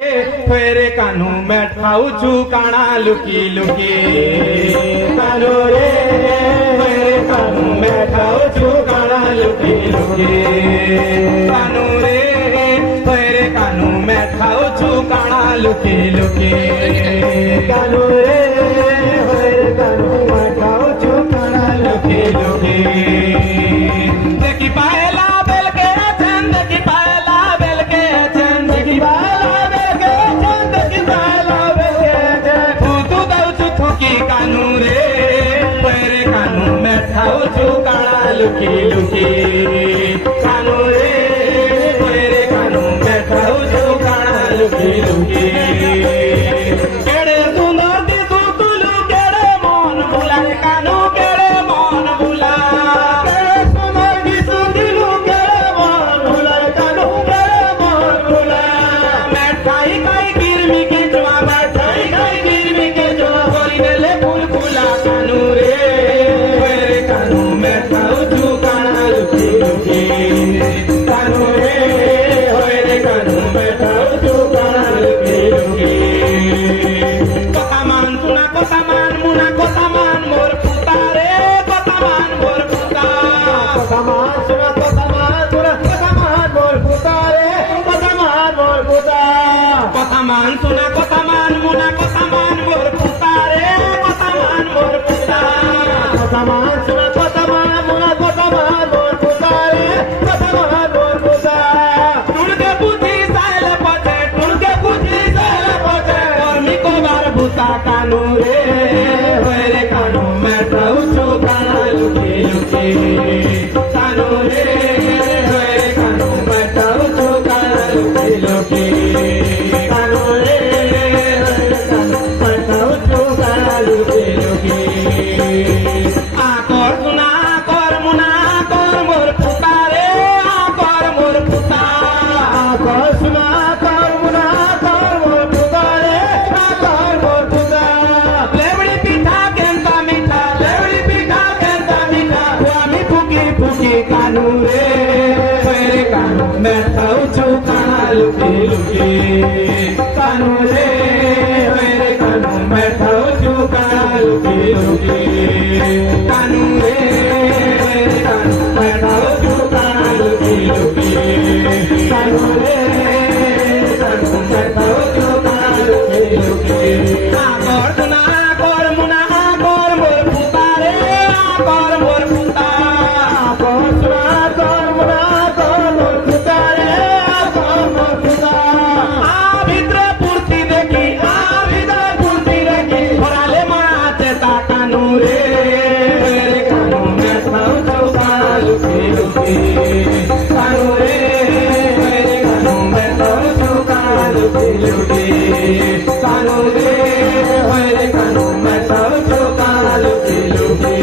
फेरे कानू मैं ठाऊ छू काना लुकी लुकी कानू रे फेरे कानू मैं ठाऊ छू काना लुकी लुकी कानू रे फेरे कानू मैं ठाऊ छू काना लुकी लुकी कानू रे फेरे कानू मैं ठाऊ छू काना लुकी लुकी देखी पाएला बेल के छंद देखी पाएला बेल के छंद देखी पाएला कानू रे पैरे कानू मैं ठाऊ छू काना लुकी लुकी कानू रे पैरे कानू मैं ठाऊ छू काना लुकी लुकी केड़े सुंदर दिसू तुलू केड़े मन भुला कानू केड़े मन भुला केड़े सुंदर दिसू तुलू केड़े मन भुला कानू केड़े मन भुला मैं ठाई खाई गिरमी के जवा मैं ठाई खाई गिरमी के जवा बोली ले फूल फूला कानू रे फेरे कानू मैं ठाऊ छू काना लुकी लुकी कानू रे फेरे कानू मैं ठाऊ छू काना लुकी लुकी कथा मान सुना कथा मान मुना कथा मान मोर पुता रे कथा मान मोर पुता कथा मान सुना कथा मान मुना कथा मान मोर पुता रे कथा मान मोर पुता कथा मान सुना कथा मान मुना कथा मान मोर पुता रे कथा मान मोर पुता कथा मान सुना कथा मान मुना कथा मान मोर पुता रे कथा मान मोर पुता टुणके बुद्धि साइल पछे टुणके बुद्धि साइल पछे कर्मी को बार भूता कानू रे फेरे कानू मैं ठाऊ छू काना लुकी लुकी कानू रे फेरे कानू मैं ठाऊ छू काना लुकी लुकी कानू रे फेरे कानू मैं ठाऊ छू काना लुकी लुकी आकर सुना कर मुना कर मोर पुता रे आकर मोर पुता आकर सुना कर मुना कर मोर पुता रे आकर मोर पुता लेवड़ी पीठा केंता मीठा लेवड़ी पीठा केंता मीठा स्वामी फुकी फुकी कानू रे फेरे कानू मैं ठाऊ छू काना लुकी लुकी कानू रे फेरे कानू मैं ठाऊ छू काना लुकी लुकी कानू रे फेरे कानू मैं ठाऊ छू काना लुकी लुकी कानू रे कानू मैं ठाऊ छू काना लुकी लुकी आकर सुना कर मुना कर मोर पुता रे आकर मोर पुता आकर सुना कर मुना कर मोर पुता रे आकर मोर पुता आ भित्र पूर्ति देखी आ भित्र पूर्ति देखी भराले माँ चेता कानू रे फेरे कानू मैं ठाऊ छू काना लुकी लुकी कानू रे फेरे कानू मैं ठाऊ छू काना लुकी लुकी कानू रे फेरे कानू मैं ठाऊ छू काना लुकी लुकी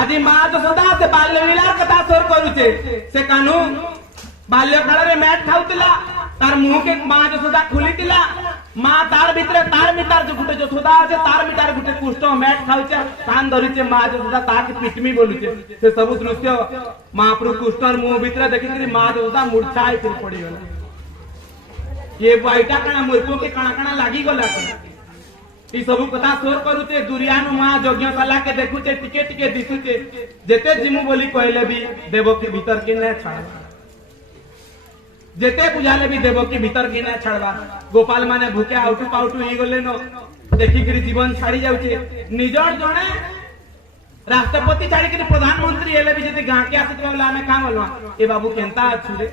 আজি মা যশোদা ସେ ବାଲ୍ୟ ଲୀଳା କଥା ସ୍ୱର କରୁଛେ ସେ କାନୁ ବାଲ୍ୟ କାଳରେ ମ୍ୟାଟ ଖାଉଥିଲା ତାର ମୁହଁକେ ମା ଯଶୋଦା ଖୋଲିଥିଲା ମା ତାର ଭିତରେ ତାର ମିଟାର ଯୋ ଗୁଟେ ଯଶୋଦା আছে ତାର ମିଟାର ଗୁଟେ କୁଷ୍ଠ ମ୍ୟାଟ ଖାଉଛେ କାନ ଧରିଛେ ମା ଯଶୋଦା ତାକେ ପିଟମି ବୋଲୁଛେ ସେ ସବୁ ଦୃଶ୍ୟ ମହାପ୍ରଭୁ କୃଷ୍ଣର ମୁହ ଭିତରେ ଦେଖିକିରି ମା ଯଶୋଦା ମୂର୍ଚ୍ଛା ହେଇକିରି ପଡିଗଲା ये बाइटा काना मुर्को के काना काना लागी गला ई सब कथा स्वर करूचे दुरियानु मां यज्ञशाला के देखुचे टिके टिके दिसुचे जेते जिमु बोली कहले भी देवकी भीतर के न छाड़वा जेते बुझाले भी देवकी भीतर के न छाड़वा गोपाल माने भूखे आउटू पाउटू ही गले न देखि करी जीवन छाड़ी जाउचे निजर जणे राष्ट्रपति छाड़ी करी प्रधानमंत्री एले भी जति गां के आसित वाला हमें काम बोलवा ए बाबू केंता अछु रे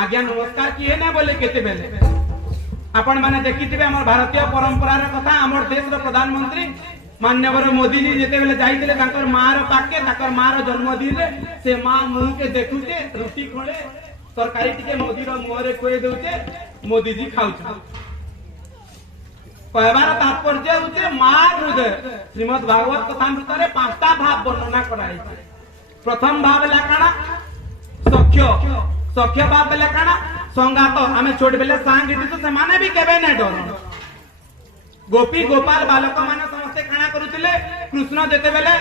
आज्ञा नमस्कार किए ना बोले केते बेले आपण माने देखिथिबे हमर भारतीय परंपरा रे कथा हमर देश रो प्रधानमंत्री माननीय मोदी जी जेते बेले जाइतिले ताकर मां रो पाके ताकर मां रो जन्मदिन रे से मां मुंह के देखुते रोटी खोले तरकारी टिके मोदी रो मुंह रे कोइ देउते मोदी जी खाउछ कहबार तात्पर्य होते मां हृदय श्रीमद् भागवत कथा भितर पांचटा भाव वर्णना कराई प्रथम भाव ला काना सख्य सख्य भाव बेले काना संगात आमे छोट बेले सांग दिसु से माने भी केबे नै डर गोपी गोपाल बालक माने समस्त काना करूतिले कृष्ण जेते बेले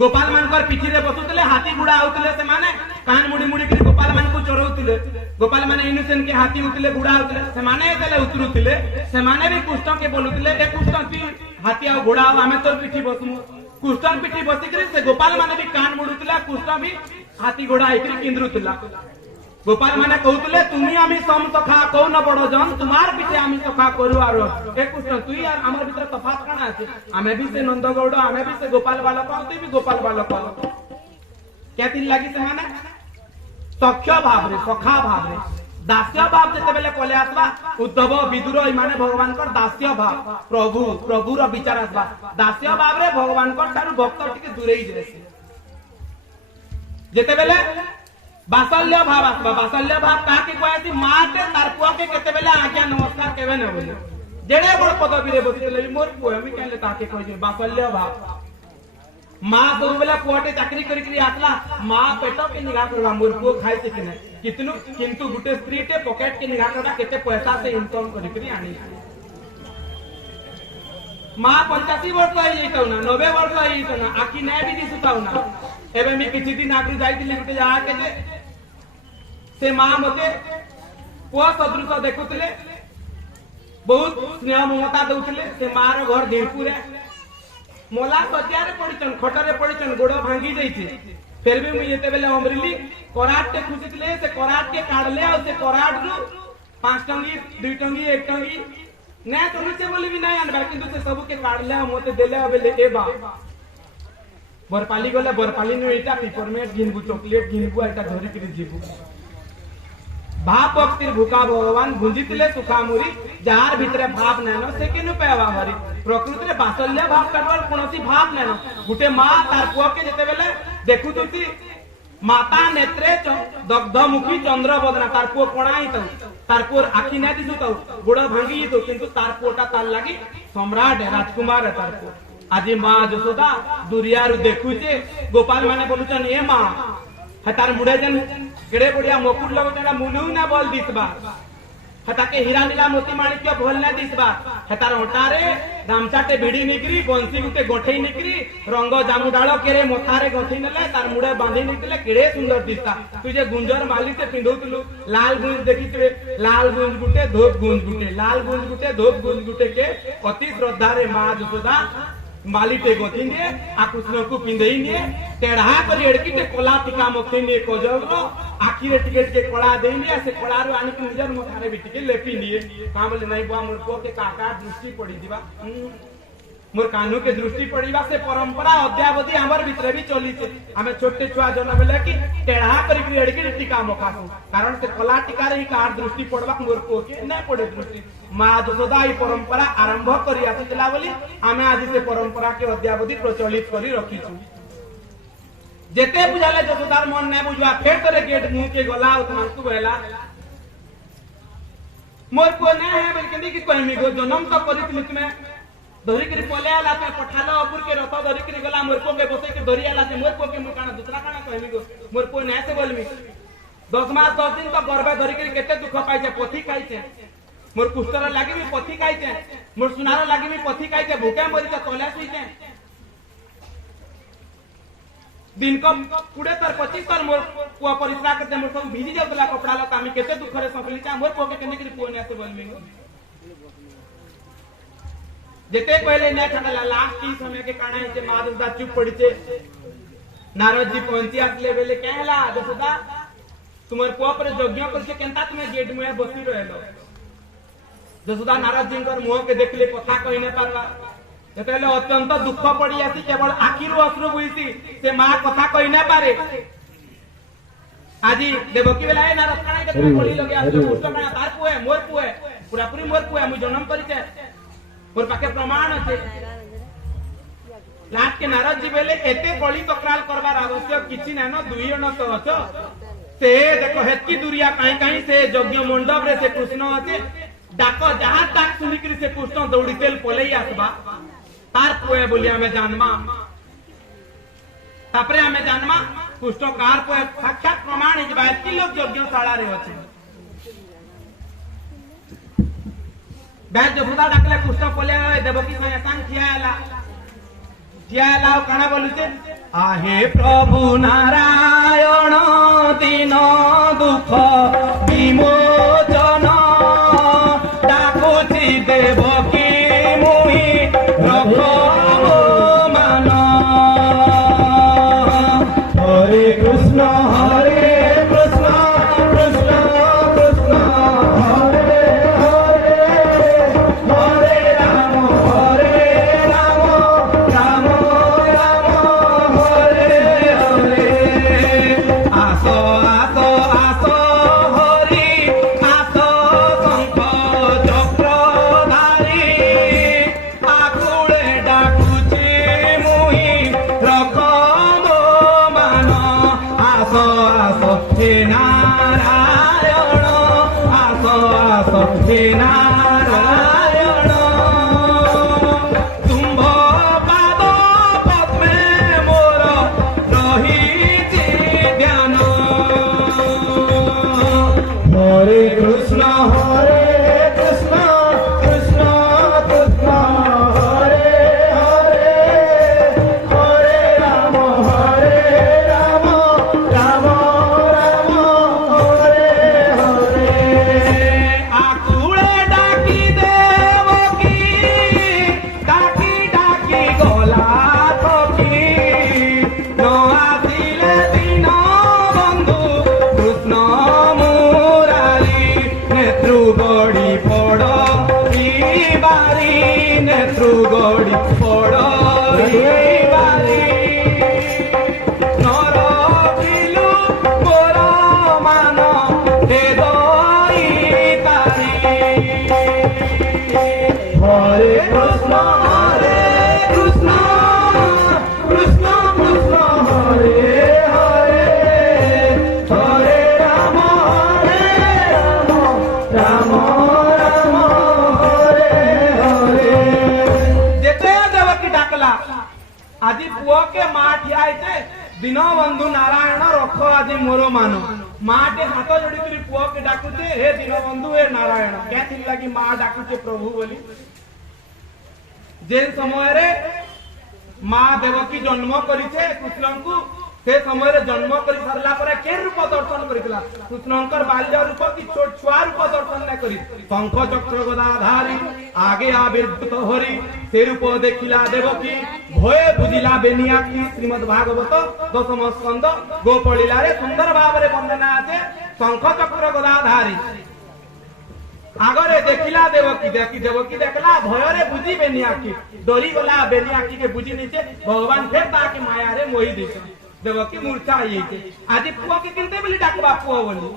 गोपाल मानकर पिछी रे बसुतिले हाथी गुडा आउतिले से माने कान मुडी मुडी गोपाल मान को चोरौतिले गोपाल माने इनोसेंट के हाथी उतले बुढ़ा उतले से माने तले उतरुतले से माने भी कृष्ण के बोलुतले ए कृष्ण तू हाथी आ घोड़ा आमे तोर पिठी बसमु कृष्ण पिठी बसी करे से गोपाल माने भी कान मुडुतला कृष्ण भी हाथी घोड़ा आइकरी किंद्रुतला गोपाल माने कहउतले तुमी आमी सम सखा को न बड़ो जन तुम्हार पिठे आमी सखा करू आरो ए कृष्ण तू यार हमर भीतर तफात काना আছে आमे भी से नंदगौड़ आमे भी से गोपाल बालक तू भी गोपाल बालक क्या दिन लगी से माने सख्य भाव रे सखा भाव रे दास्य भाव जेते बेले कोले आसबा उद्धव विदुर माने भगवान कर दास्य भाव प्रभु रो विचार आसबा दास्य भाव रे भगवान कर तारु भक्त टिके दूरेई जेसे जेते बेले बासल्य भाव आसबा बासल्य भाव का के कहती मां के तार पुआ के केते बेले आज्ञा नमस्कार केबे न बोले जेडे बड़ पदवी रे बसिले मोर पुआ मी कहले ताके कहि बासल्य भाव माँ सब बेला पुआटे चाकरी करी आसला माँ पेट के निगाह करवा मोर पुओ खाई कि नहीं किंतु गुटे स्त्री टे पॉकेट के निगाह करवा केते पैसा से इनकम करी आनी माँ 85 वर्ष होई जइतौ ना 90 वर्ष होई जइतौ ना आखी नै भी दिसुतौ ना एबे मी किछि दिन आगु जाइतिले गुटे जहा के जे से माँ मते पुआ सदृश देखुतले बहुत स्नेह ममता दउतले से माँ रो घर दिलपुर मोला सजारे पड़िचन खटरे पड़िचन गोड़ भांगी जाइछे फिर भी मुई एते बेले अमरिली कराट के खुजितले से कराट के काढले आ से कराट रु 5 टंगी 2 टंगी 1 टंगी नै तो नीचे बोली भी नै आनबा किंतु से सब के काढले मोते देले बेले ए बा बरपाली गले बरपाली नु एटा पेपरमेट घिनबु चॉकलेट घिनबु एटा धरि के जीबु भाव भक्तिर भूखा भगवान गुंजितले सुखामुरी जार भितरे भाव नैनो से केनु पेवा हरि प्रकृति रे बासल्य भाव करवार कोनोसी भाव नैनो गुटे मां तार पुआ के जेते बेले देखुतुती माता नेत्रे दग्ध मुखी चंद्र बदना तार पुआ कोणाई त तार पुआ आखी नै दिसु त गोड़ भांगी तो किंतु तार पुआटा तार लागि सम्राट राजकुमार तार पुआ आज मां जसोदा दुरियारु देखुचे गोपाल माने बोलुचन ए मां हतार मुड़े जन केड़े बढ़िया मुकुट लगोटा मुनु ना बोल दिसबा हता के हीरा नीला मोती माणिक्य भोल ना दिसबा हतार ओटारे गामचाटे भिड़ी निकरी बंसी गुटे गोठेई निकरी रंग जामु डालो केरे मोथारे गोठेई नले तार मुड़े बांधी निकले केड़े सुंदर दिसता तुजे गुंजर माली से पिंडोतलु लाल गुंज देखितवे लाल गुंज गुटे धोप गुंज गुटे लाल गुंज गुटे धोप गुंज गुटे के अति श्रद्धा रे मां जसोदा माली टे गोथी ने आ कृष्ण को पिंदई ने टेढ़ा कर एड़की टे कोला टिका मखी ने कोजल रो आखी रे टिकेट के कोला देई ने से कोला रो आनी के निजर मथारे बिटी के लेपी लिए का बोले नहीं बुआ मोर को के काका दृष्टि पड़ी दिबा मोर कानू के दृष्टि पड़ीबा से परंपरा अद्यावधि हमर भीतर भी चली छे हमें छोटे छुआ जन बेले कि टेढ़ा करी के एड़की टिका मखासु कारण से कोला टिका रे कार दृष्टि पड़बा मोर को के नै पड़े दृष्टि मां जसोदा ई परंपरा आरंभ करी आसितला बोली हमें आज से परंपरा के अद्यावधि प्रचलित करी रखीछु जेते बुझाले जसोदार मन नै बुझवा फेर करे गेट मुंह के गला उतना तू बेला मोर को नै है बोल के कि कहमी गो जन्म तो करितली तुमे धरी करी पले आला ते पठालो अपुर के रथ धरी करी गला मोर को के बसे के धरी आला ते मोर को के मुकाना दूसरा काना कहमी गो मोर को नै से बोलमी 10 मास 10 दिन तो गर्भ धरी करी केते दुख पाइ छे पोथी खाइ छे मोर कुष्ठर लागि भी पथी खाइ छे मोर सुनार लागि भी पथी खाइ छे भूखे मरि छे तोले सुई छे दिन को पुडे तर 25 तर मोर पुआ परिश्रा करते मोर सब भिजी जाउतला कपड़ा लता मी केते दुख रे सकली छे मोर को के केने करी पुआ नै से बोलमी जेते पहले नै खडला लास्ट की समय के काना है माधवदा चुप पड़ी छे नारद जी पहुंची आसले बेले कहला जसोदा तुमर पुआ पर यज्ञ कर के केनता तुमे गेट में बसी रहलो जसोदा नारद जी कर मुंह के देखले कथा कहि नै पारवा जेतेले अत्यंत दुख पड़ी आसी केवल आखिरु अश्रु बुईसी से मां कथा कहि नै पारे आजी देवकी बेला नारद काना देखले पड़ी लगे आसे पुष्ट काना तार पुए मोर पुए पूरा पूरी मोर पुए मु जन्म करी छे मोर पाके प्रमाण আছে लास्ट के नारद जी बेले एते बळी तकराल करबार आवश्यक किछि नै न दुई जण तो अछ से देखो हेतकी दुरिया काई काई से यज्ञ मंडप रे से कृष्ण আছে डाक जहां तक सुनी करी से कृष्ण दौड़ी तेल पलई आसबा तार पुए बोली हमें जानमा तापरे हमें जानमा कृष्ण कार पुए साक्षात प्रमाण है जे एतकी लोग यज्ञशाला रे अछि बैठ जसोदा डाकले कृष्ण पले देवकी संगे संग ठियाला काना बोलुचे आहे प्रभु नारायण तीन दुख कृष्ण कृष्ण कृष्ण कृष्ण हरे हरे हरे राम राम राम हरे हरे आसो आसो आसो हरि आसो शंख चक्रधारी आकुळे डाकुची मुही रख मो मान आसो आसो हे नारायण आसो आसो हे नारायण तुम्भ पाद पद्मे मोर रहिछि ध्यान हरे कृष्ण कृष्ण कृष्ण कृष्ण हरे हरे हरे राम राम राम हरे हरे आकुळे डाकी देवकी डाकी डाकी गला थकी न आसिले दीन बंधु कृष्ण मुरारी नेत्रु गड़ी पड़ बारी नेत्रु गड़ी पड़ बारी नर बिलु मोर मान हे दईतारी हरे कृष्ण कृष्ण कृष्ण कृष्ण हरे हरे हरे राम राम राम हरे हरे जेते देवकी डाकला आदि पुओ के माँ ठिया दिन बंधु नारायण रख आदि मोर मान माँ टे हाथ जोड़ी पुओ के डाकुचे हे दिन बंधु हे नारायण क्या लगी माँ डाकुचे प्रभु बोली जे समय रे माँ देवकी जन्म करिछे कृष्ण को से समय रे जन्म करि सरला परे के रूप दर्शन करितला कृष्णकर बाल्य रूप की छोट छुआ रूप दर्शन न करी शंख चक्र गदाधारी आगे आविर्भूत हरि से रूप देखिला देवकी भय बुझिला बेनिया की श्रीमद् भागवत दशम स्कंद गोपलीला रे सुंदर भाव रे वर्णना আছে शंख चक्र गदाधारी आगरे देखिला देवकी देवकी देखला भयरे बुझी बेनियाकी डरी गला बेनियाकी के बुझी नीचे भगवान फिर ताके माया रे मोही देछ देवकी मूर्छा आई के आदि पुओ के किनते बोली डाकबा पुओ बोली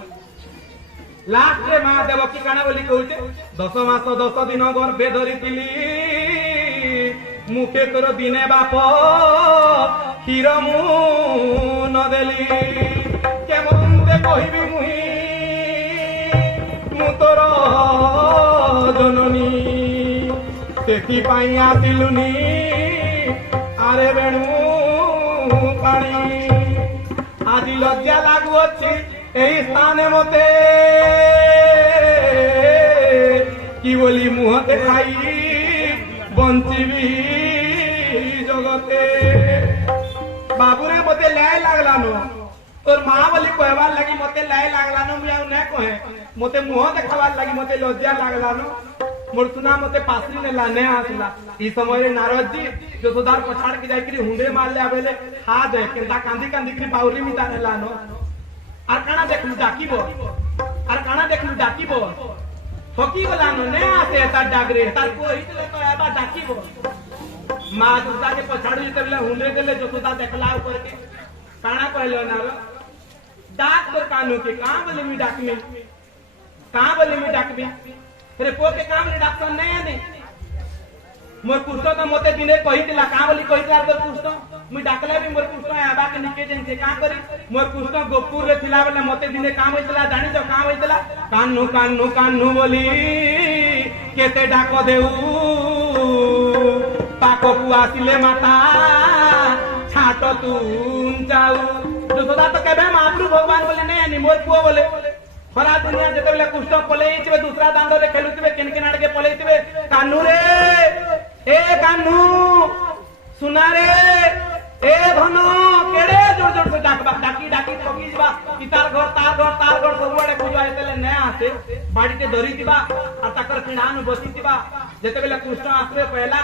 लास्ट रे मां देवकी काना बोली कहूचे 10 मास 10 दिन गर्भे धरितिली मुखे तोर दिने बाप क्षीर मु न देली केमन ते कहिबी मुही मु तोर जननी सेठी पाई आसिलुनी आरे बेणु पानी आदि लज्जा लागू अच्छी यही स्थाने मते कि बोली मुह देखाई बंचीबी जगते बाबूरे मते लय लागलानो तोर माँ बोली कहवार लगी मते लय लागलानो मुझे न कहे मते मुह देखावार लगी मते लज्जा लागलानो मोर सुना मते पासरी ने लाने आसला ई समय रे नारद जी यशोदार पछाड़ के जाई करी हुंडे मार ले आबेले खा दे केंदा कांदी कांदी करी बाउरी मिटा ने लानो आर काना देखलु डाकीबो फकी गलानो ने आसे ता डागरे तार को हितले तो आबा डाकीबो मां दुर्गा के पछाड़ जेतले हुंडे देले यशोदा देखला ऊपर के काना कहलो नारद डाक तो कानो के का बोले मी डाकबी रे पो के काम रे डॉक्टर नहीं आने मोर पुस्तो तो मते दिने कहितला का बोली कहितला मोर पुस्तो मु डाकला भी मोर पुस्तो आबा के निके जेन से का करी मोर पुस्तो गोपुर रे थिला बेले मते दिने काम होइतला जानि तो काम होइतला कान्नू कान्नू कान्नू बोली केते डाक देऊ पाको को आसिले माता छाट तू जाऊ जो सदा तो केबे महाप्रभु भगवान बोली नहीं आनी मोर पुओ बोले खरा दुनिया जते बेले कुष्ठ पलेइथिबे दूसरा दांड रे खेलुथिबे किन किन आड़के पलेइथिबे कान्नू रे ए कान्नू सुना रे ए धनो केड़े जोर जोर से डाकी पकी जबा कि तार घर सब आड़े खुजवा एतले न आसे बाड़ीते धरी दिबा आ तकर किणान बसी दिबा जते बेले कुष्ठ आसबे पहला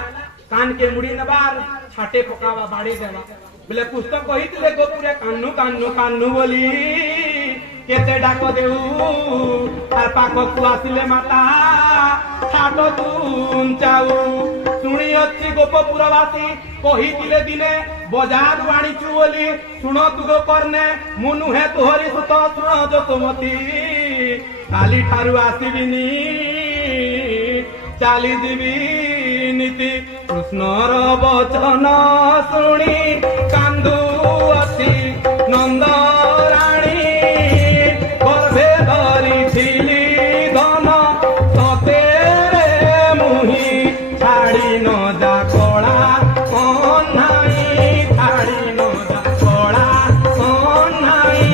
कान के मुड़ी नबार छाटे पकावा बाड़ी देवा बोले पुस्तक कही गोपुरे कान्नु कान्नु कान्नु बोली केते डाक देऊ तार पाखकु आसिले माता ठाट तुंचाऊ शुणी अच्छी गोपपुरवासी कही दिने बजार आनीचु बोली शुण तु गोकर्णे मु नुहे तुहरी सुत शुण जसोमती काली ठारू आसबिनी चाली जीवी नीति कृष्णर वचन शुणी कांदू अति नंद राणी गर्भे धरी धन सते मुही छाड़ी न जा कला कन्हाई छाड़ी न जा कला कन्हाई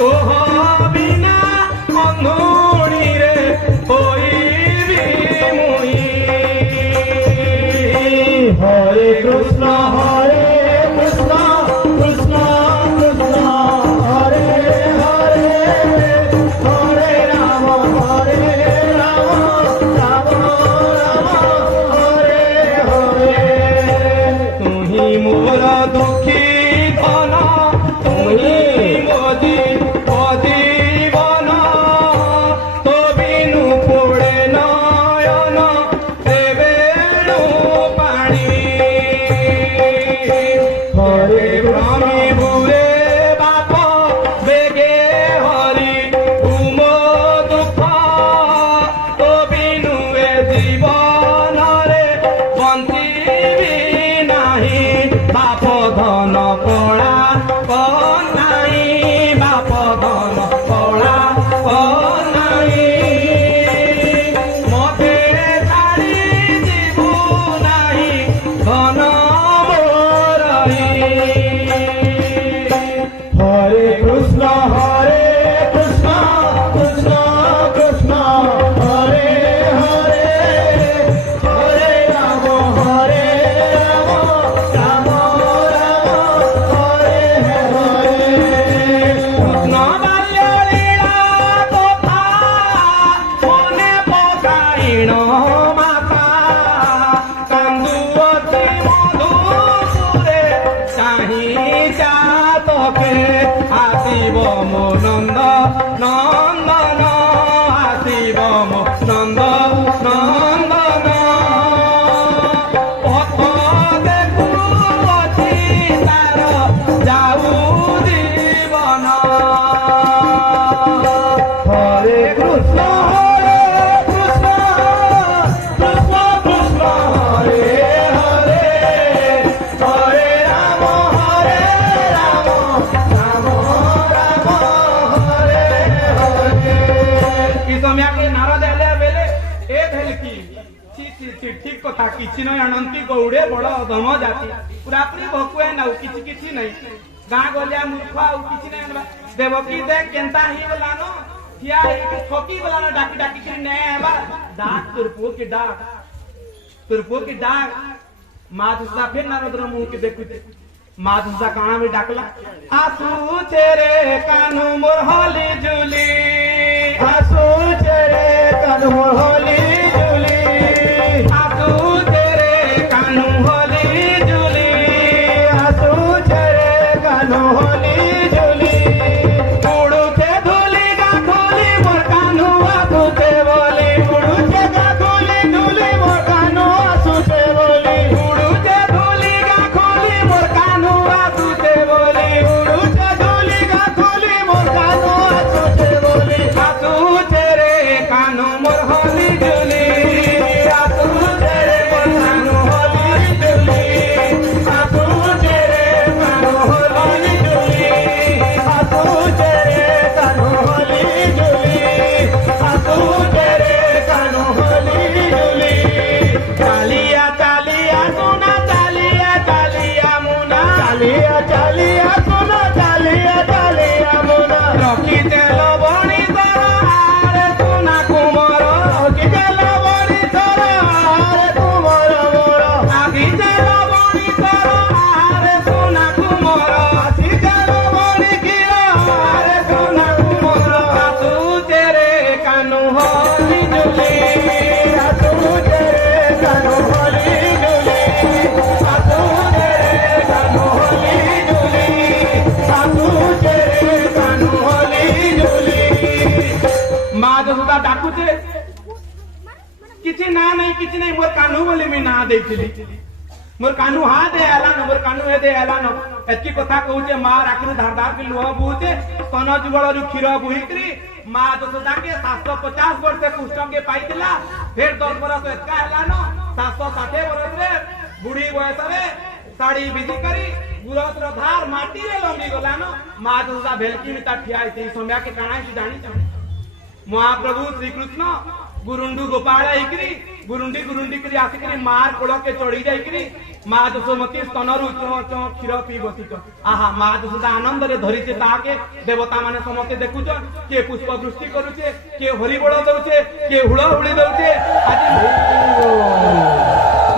तोह बिना अंधुणी रे होइबी मुई हरे कृष्ण कृष्ण कृष्ण कृष्ण हरे हरे हरे राम राम राम हरे हरे तुही मोर दुखी धन तुही मोदी जीवन तो बिनु पोड़े नयन देवेणु पाणी हरे भ्रमी बुरे बाप बेगे हरि तुम दुख तो बिनु ए जीवन रे बंचिबी नाही बाप धन कला कन्हाई बाप धन कला कन्हाई मते छाड़ी जीवु नाही धन मोरई हरे कृष्ण कृष्ण कृष्ण हरे हरे हरे राम राम राम हरे हरे कृष्ण बाल्य लीला कथा मने पकाइण माता कांदुअति मधुपुरे चाही जातके आसिब मो नंद नंदन आसिब मो नंद नंदन पथ देखुअछि तार जाऊ जीवन हरे कृष्ण कृष्ण कृष्ण कृष्ण हरे हरे हरे राम राम राम हरे हरे ई समय के नारद आले बेले ए भेल की छी ठीक कथा किछि नै अनंती गौड़े बड़ धम जाति पूरापूरी भकुए ना किछि नै गाँ गलिया मूर्ख आउ किछि नै अनबा देवकी देख केंता ही बोला न किया एक ठोकी बोला न डाकी डाकी के ने बा डाक तुरपो की डाक माधुसा फिर नारद मुंह के देखु माधुसा काना में डाकला आसू चेरे कानू मोर होली जुली आसू चेरे कानू मोर होली जुली आसू चेरे कानू होली जुली आसू चेरे कानू होली जुली उड़ू चे धूली गाथुली मोर कानू आसू चे बोली उड़ू चे गाथुली धूली मोर कानू आसू चे बोली उड़ू चे धूली गाथुली मोर कानू आसू चे बोली उड़ू चे धूली गाथुली मोर कानू आसू चे बोली आसू चे रे कानू मोर किसी नहीं मोर कान्हू बोली मी ना देथिली मोर कान्हू हां दे आलान मोर कान्हू हे दे आलान एतकी कथा कहूचे मां राखिनु धार धार के लुह बुचे स्तन जुगल रु क्षीर बुहिकरी मां जसोदा के 750 वर्ष कुष्ठ के पाइतिला फिर 10 बरस एतका आलान 760 बरस रे बुढ़ी बयस रे साड़ी विधि करी गुरस रो धार माटी रे लंबी गलान मां जसोदा भेलकी मिता ठिया से समय के काणा से जानी छ महाप्रभु श्री कृष्ण गुरुंडू गोपाल आईकरी गुरुंडी गुरुंडी करी आसिकरी मार कोड़ के चढ़ी जाइकरी मां जसोमती स्तनरु चो क्षीर पी बसिच आहा मां जसोदा आनंद रे धरिचे ताके देवता माने समस्त देखुच के पुष्प वृष्टि करूचे के हरिबोल दउचे के हुड़हुड़ी दउचे आज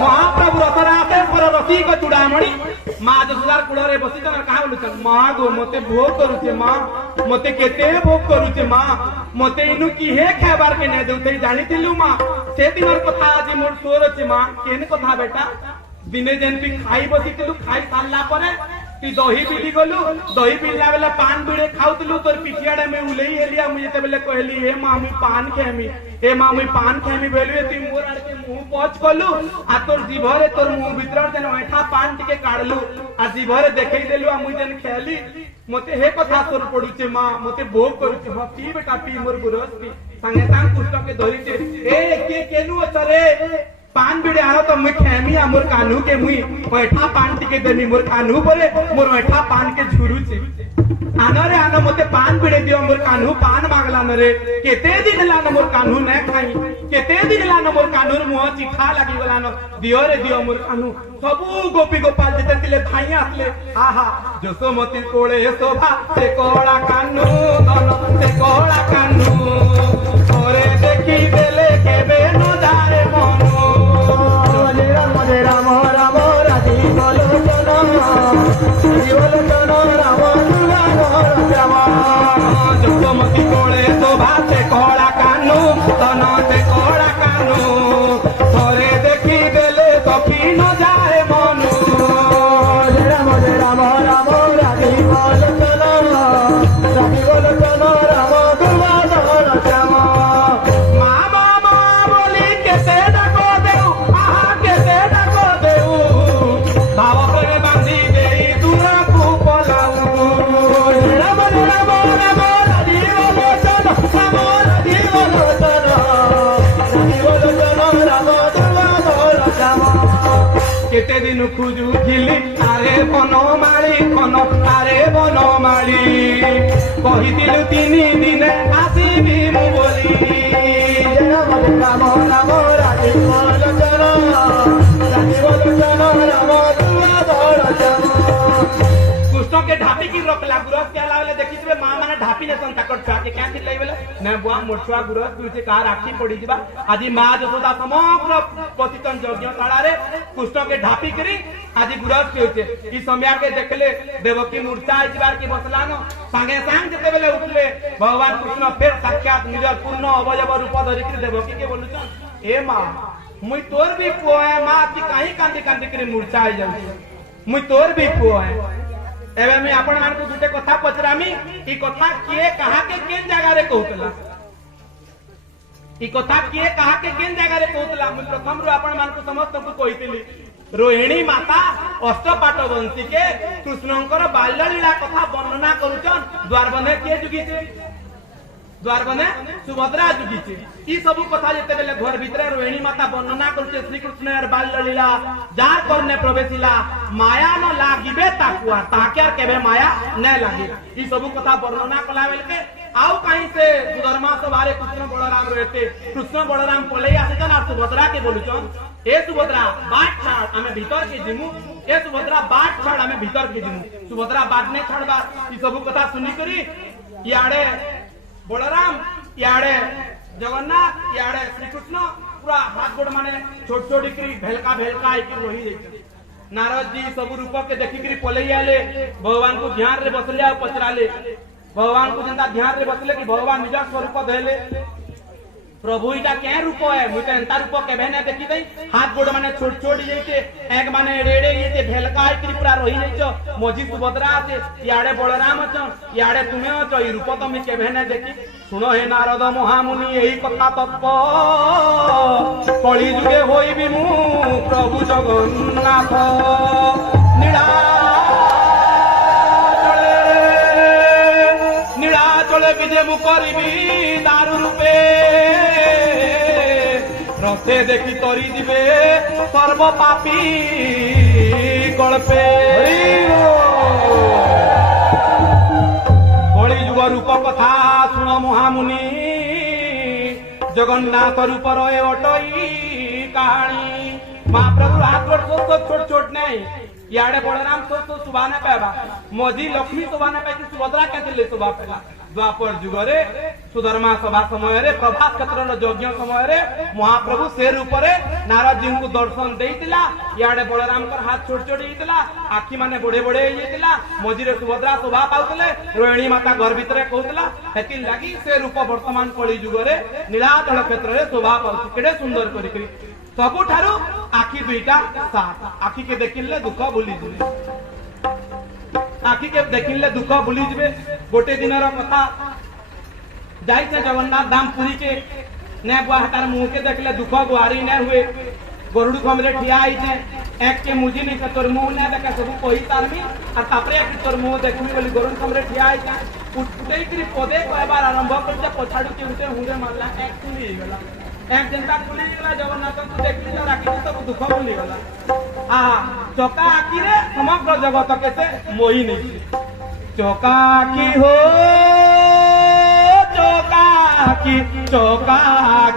महाप्रभु रथराते पर रसिक चूड़ामणि मां जसोदार कुड़ रे बसिच कहा बोलुछ मां गो मते भोग करूचे मां मते केते भोग करूचे मां मते इनु की हे खाबार के ने देउते जानितिलु मां से दिनर कथा आज मोर सोर अछि मां केन कथा बेटा दिने जेन भी खाई बसितिलु खाई सारला परे ती दही पीली गलु दही पीला बेला पान बिड़े खाउतिलु तोर पिठियाडे में उलेई हेलिया मुझे ते बेले कहली हे मां मी पान खेमी हे मां मी पान खेमी बेलु ती मोर आड़ के मुंह पच कलु आ तोर जीभरे तोर मुंह भीतर जेन ऐठा पान टिके काढलु आ जीभरे देखै देलु आ मुझे जेन खेली मते हे कथा तोर पडुचे मां मते भोग करूचे हां पी बेटा पी मोर गुरस पी संगे संग पुस्तक के धरिचे ए के केनु अचरे पान बिड़े आरो तो मैं खेमी आ मोर कान्हू के मुई ऐठा पान टिके देनी मोर कान्हू बोले मोर ऐठा पान के झुरुचे आनो रे आनो मते पान बिड़े दियो मोर कान्हू पान मांगला न रे केते दिन लान मोर कान्हू न खाई केते दिन लान मोर कान्हू मुह चिखा लागी गला न दियो रे दियो मोर कान्हू सबु गोपी गोपाल जेते तिले भाई आसले आहा जसोमती कोळे शोभा से कोळा कान्हू धन से कोळा कान्हू ओरे देखी देले केबे न जारे मनु राम राम राधी बोलोचन राम राम जसोमती कोळे शोभा से कोळा कान्हू धन से कोळा कान्हू थोरे देखी देले सखी न जाए मनु राम राम राम राधी बोलोचन राम दुर्वाधर श्याम मामा माँ बोली केते डाको देऊ आहा केते डाको देऊ भाव प्रेम बांधी देई दूरा को पलाऊ राम राम राम राधी बोलोचन राधी बोलोचन राम दुर्वाधर श्याम केते दिन खुजू खिली आरे बनमाली खन आरे बनमाली कहिदिलु तीन दिन आसीबी मु बोली राम राम राधी बोलोचन राम दुर्वाधर श्याम कृष्ण के ढापी की रखला गुरस के अलावा देखिबे मां माने ढापी ने संताकट छुआ के क्या थिलै बेले ने बुआ मोछुआ गुरस पिउचे का राखी पड़ी जिबा आदि मां जसोदा समग्र पतितन यज्ञ शाला रे कृष्ण के ढापी करी आदि गुरस पिउचे ई समय के देखले देवकी मूर्छा आइबार की बसलान संगे संग जते बेले उठले भगवान कृष्ण फिर साक्षात निजर पूर्ण अवयव रूप धरि के देवकी के बोलुछन ए मां मुई तोर भी पुओ है मां की काहे कांदी कांदी करी मूर्छा आई जाउ मुई तोर भी पुओ है एबे मैं आपण मान को दुटे कथा पचरामी ई कथा किए कहा के केन जगह रे कहतला ई कथा किए कहा के केन जगह रे कहतला मैं प्रथम रो आपण मान को समस्त को कहितली रोहिणी माता अष्टपाट वंशी के कृष्णंकर बाल्य लीला कथा वर्णना करूचन द्वार बने के जुगी से द्वार बने सुभद्रा जुगी से ई सब कथा जेते बेले घर भीतर रोहिणी माता वर्णना करते श्री कृष्ण और बाल्य लीला जार करने प्रवेशिला माया न लागिबे ताकुआ ताके केबे माया न लागे ई सब कथा वर्णना कला बेल के आउ कहीं से सुधर्मा सभारे कृष्ण बलराम रहते कृष्ण बलराम पलई आसेचन और सुभद्रा के बोलुचन ए सुभद्रा बाट छाड़ हमें भीतर के जिमु ए सुभद्रा बाट छाड़ हमें भीतर के जिमु सुभद्रा बाट ने छाड़बा ई सब कथा सुनी करी याडे बलराम याडे जगन्नाथ याडे श्री कृष्ण पूरा हाथ गोड़ माने छोट छोट करी भेलका भेलका आइके रही जाइछन नारद जी सब रूप के देखि करी पलई आले भगवान को ध्यान रे बसले आ पचराले भगवान को जनता ध्यान रे बसले कि भगवान निज स्वरूप धैले प्रभु इटा क्या रूप है मुझे एंता रूप केबे ने देखी दई हाथ गोड़ माने छोट छोट जाइते एक माने रेडे येते भेलका है पूरा रही जाइछो मोजी सुभद्रा আছে याडे बलराम अछ याडे तुमे अछ ई रूप तो मी केबे ने देखी सुनो हे नारद महामुनि एही कथा तत्व कली जुगे होइबी मु प्रभु जगन्नाथ नीलाचले विजय मु करिबी दारु रूपे रथे देखी तरी दिवे सर्व पापी कल्पे कली जुग रूप कथा सुन महामुनि जगन्नाथ रूप रहे अटई कहानी महाप्रभु हाथ छोट छोट नहीं याडे बलराम तो शोभा न पाइबा मोदी लक्ष्मी शोभा न पाई सुभद्रा कैसे शोभा पाइला द्वापर जुगरे सुधर्मा सभा समय रे प्रभास क्षेत्र यज्ञ समय रे महाप्रभु से रूप रे नारद जी को दर्शन देइतिला याडे बलराम कर हाथ छोट छोट हेतिला आखि माने बड़े बड़े हेतिला मोदी रे सुभद्रा शोभा पाउतले रोहिणी माता घर भीतर कहउतला हेति लागि से रूप वर्तमान कली जुगरे नीलाचल क्षेत्र रे शोभा पाउति केडे सुंदर करी सबुठारु आखि दुईटा साथ आखि के देखिले दुख भूली जिवे आखि के देखिले दुख भूली जिवे गोटे दिन कथा जाइसे जगन्नाथ धाम पुरी के ने गुआहाटार मुंह के देखले दुख गुहारी ने हुए गरुड़ खमरे ठिया आइछे एक के मुजी नहीं के तोर मुंह ने देखे सब कहि तारमी और तापरे एक तोर मुंह देखमी बोली गरुड़ खमरे ठिया आइछे उठै करी पदे कहबार आरंभ करते पछाडू के उठे हुंडे मारला एक सुनी गेला एक जनता भूली गला जगन्नाथ को देखली तो राखी सब दुख भूली गला आ चौका आखी रे समग्र जगत केसे मोही नहीं चौका की हो चौका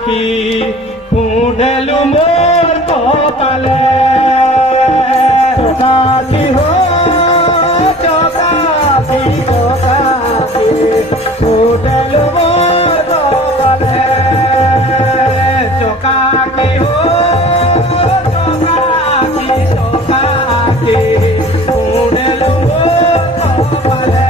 की ढूंढलू मोर को पाले चौका की हो चौका की ढूंढलू मोर को पाले चौका की हो चौका की ढूंढलू मोर को पाले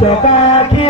चौका की हो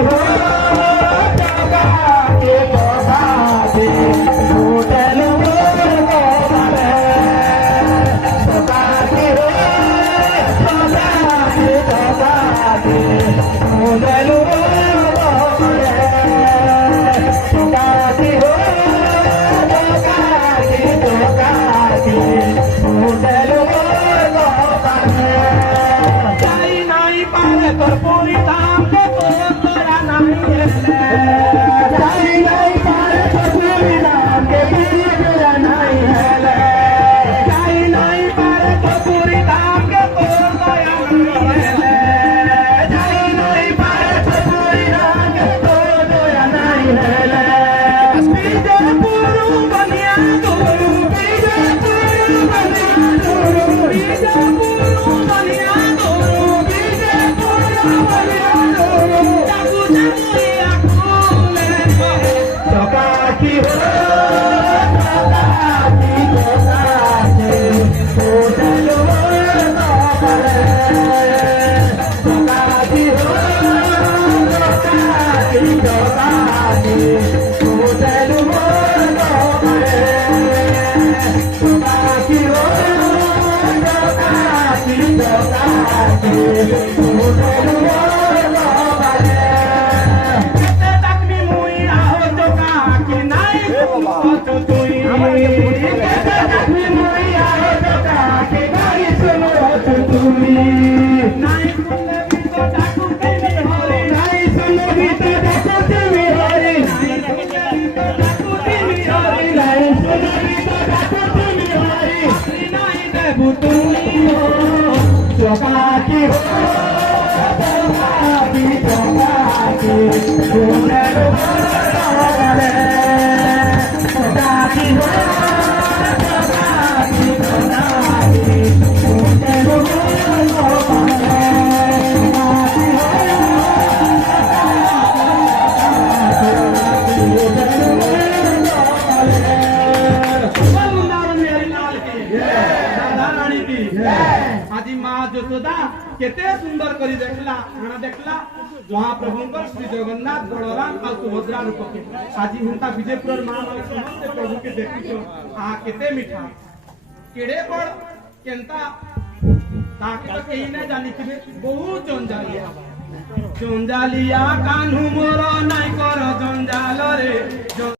केते डाकनी मुई आहो तो काकी नाही सुनो तुई केते डाकनी मुई आहो तो काकी नाही सुनो तुई नाही सुनले भी तो डाकू तेरी हरी नाही सुनले भी तो डाकू तेरी हरी नाही सुनले भी तो डाकू तेरी हरी नाही सुनले भी तो डाकू तेरी हरी अपनी नाही देबू तुई हो चौकाकी हो चौकाकी चौकाकी सुने रो रे चौकाकी हो चौकाकी चौकाकी सुने रो आदि माँ यशोदा केते सुंदर करी देखला आना देखला महाप्रभुंकर श्री जगन्नाथ बलराम और सुभद्रा रूप के आदि हुंता विजयपुर मां माने समस्त प्रभु के देखिछो आ केते मीठा केड़े बड़ केनता ताके तो केही नै जानि कि बहुत जंजालिया कान्हू मोर नाइ कर जंजाल रे।